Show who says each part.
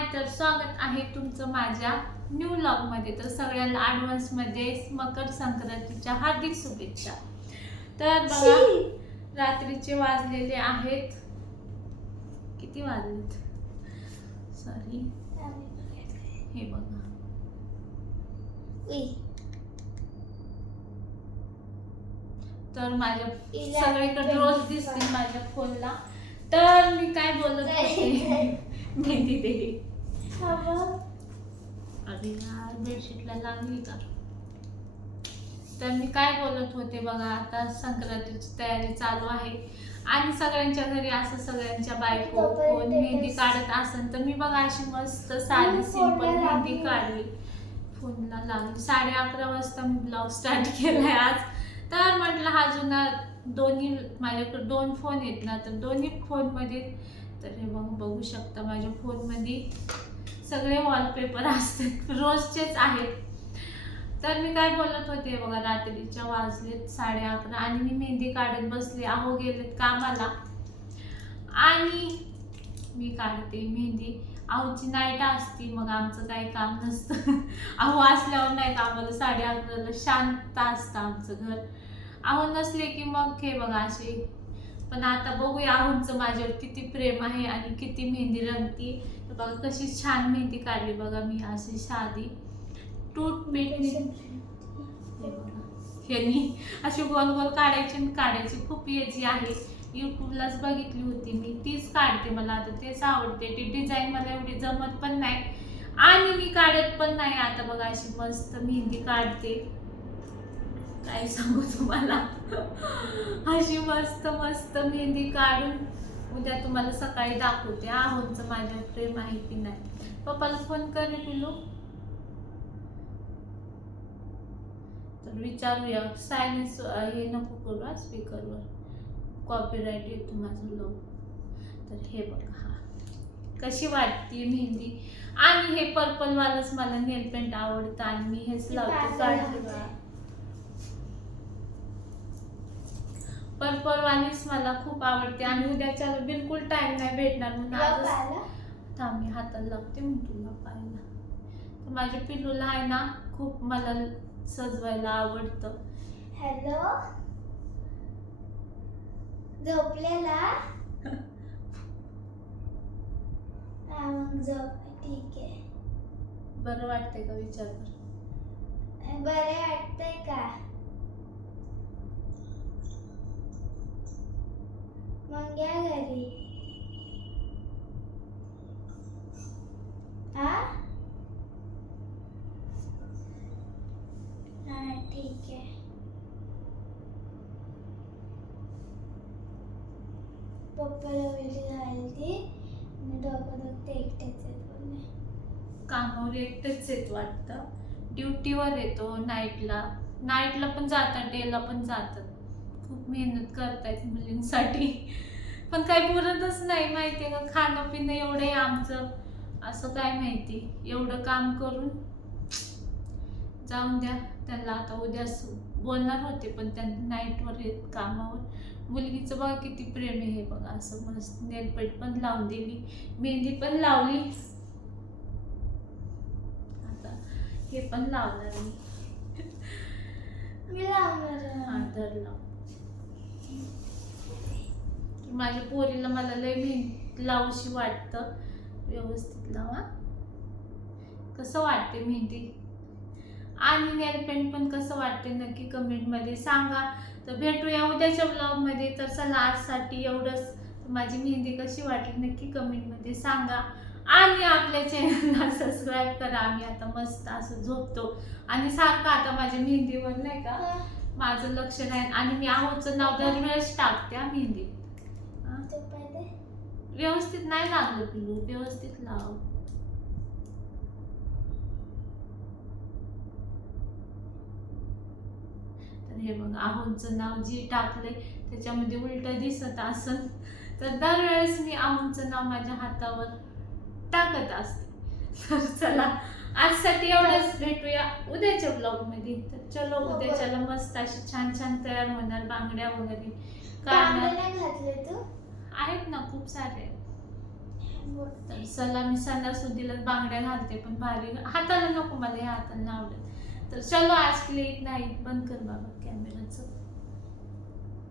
Speaker 1: हाय तर स्वागत आहे तुमचं माझ्या न्यू मध्ये. तर सगळ्यांना ऍडव्हान्समध्ये मकर संक्रांतीच्या हार्दिक शुभेच्छा. तर बघा रात्रीचे वाजलेले आहेत. किती वाजलेत? सॉरी हे बघा. तर माझ्या सगळीकडे रोज दिसतील. माझ्या फोनला. तर मी काय बोलत होते मेहंदी दे. अरे यार बेडशीटला लागली का? तर मी काय बोलत होते बघा आता संक्रांतीची तयारी चालू आहे. आणि सगळ्यांच्या घरी असं सगळ्यांच्या बायको कोण मेहंदी काढत असेल तर मी बघा अशी मस्त साधी सिंपल मेहंदी. काढली. फोनला लागली साडे अकरा वाजता मी ब्लाऊज स्टार्ट केलाय आज. तर म्हटलं हा जुना दोन्ही माझ्याकडे दोन फोन आहेत ना तर दोन्ही फोनमध्ये तर हे बघ बघू शकता माझ्या फोनमध्ये सगळे वॉलपेपर असतात. रोजचेच आहेत. तर मी काय बोलत होते बघा रात्रीच्या वाजलेत साडे अकरा आणि मी मेहंदी काढत बसले. अहो गेलेत कामाला. आणि मी काढते मेहंदी. आहोची नाईट असती मग आमचं काही काम नसतं. अहो असल्यावर नाही कामाला आम्हाला साडे अकराला शांत असतं आमचं घर. अहो नसले की मग हे बघा असे पण आता बघूया आहुंचं माझ्यावर किती प्रेम आहे आणि किती मेहंदी रंगती तर बघा कशी छान मेहंदी काढली बघा मी अशी साधी. टूट मेहंदी. हे ह्यांनी अशी गोल गोल काढायची आणि काढायची खूप याची आहे. यूट्यूबलाच बघितली होती मी. तीच काढते मला आता. तेच आवडते. ती डिझाईन मला एवढी जमत पण नाही. आणि मी काढत पण नाही. आता बघा अशी मस्त मेहंदी काढते. काय सांगू तुम्हाला. अशी मस्त मस्त मेहंदी काढून उद्या तुम्हाला सकाळी दाखवते. आहोंचं माझ्या प्रेम आहे की नाही. पप्पाला फोन कर पिलू तर विचारूया. सायलेन्स हे नको करू स्पीकरवर कॉपीराईट येतो माझं लो तर हे बघा हा. कशी वाटते मेहंदी? आणि हे पर्पल वालच मला नेल पेंट आवडतं आणि मी हेच लावते काढते बघा पर्पल वालीच मला खूप आवडते आणि उद्याच्याला बिलकुल टाइम नाही भेटणार म्हणून आजच थांब मी हाताला लावते मी तुला पाहायला. तर माझ्या पिल्लूला आहे ना खूप मला सजवायला आवडतं.
Speaker 2: हॅलो झोपलेला? मग झोप ठीक आहे.
Speaker 1: बरं वाटतंय का विचार?
Speaker 2: बरे वाटतंय का? मग या घरी. हा हा ठीक आहे. पप्पाला उलटी घालती मी डोकं दुखते एकटेच येत बोलले.
Speaker 1: कामावर एकटेच येत वाटतं. ड्युटीवर येतो नाईटला नाईटला पण जातात डेला पण जातात. खूप मेहनत करतायत मुलींसाठी. पण काही पुरतच नाही माहिती आहे का खाणं पिणं एवढं आहे आमचं. असं काय माहिती? एवढं काम करून जाऊन द्या त्यांना आता उद्या बोलणार होते पण त्यांना नाईटवर येत कामावर. मुलगीचं बघा किती प्रेम आहे हे बघा असं मस्त नेलपेट पण लावून दिली मेहंदी पण लावली. आता हे पण लावणार मी.
Speaker 2: मी लावणार
Speaker 1: हा
Speaker 2: आहे.
Speaker 1: धर लाव. माझ्या पोरीला मला लय मेहंदी लावूशी वाटतं. व्यवस्थित लावा. कसं वाटते मेहंदी? आणि नेल पेंट पण कसं वाटते नक्की कमेंटमध्ये सांगा. तर भेटूया उद्याच्या ब्लॉगमध्ये तर चला आजसाठी एवढंच. माझी मेहंदी कशी वाटली नक्की कमेंटमध्ये सांगा. आणि आपल्या चॅनलला सबस्क्राईब करा. आम्ही आता मस्त असं झोपतो. आणि सारखं आता माझ्या मेहंदीवर नाही का? माझं लक्ष नाही आणि मी आहोचं नाव दरवेळेस टाकते हा मेहंदी. व्यवस्थित नाही लागलं पिलू व्यवस्थित लाव. तर हे बघ आहोंचं नाव जी टाकलंय त्याच्यामध्ये उलट दिसत असन. तर दरवेळेस मी आहोंचं नाव माझ्या हातावर टाकत असते. तर चला आजसाठी एवढंच. भेटूया उद्याच्या ब्लॉगमध्ये तर चलो उद्याच्याला मस्त अशी छान छान तयार होणार बांगड्या वगैरे.
Speaker 2: नाही घातले तू?
Speaker 1: आहेत ना खूप सारे. तर चला मी सणासुदीला बांगड्या घालते पण भारी हाताला नको मला या हाताला नाही आवडत. तर चलो आज के लिए इतना ही बंद कर बाबा कॅमेराचं.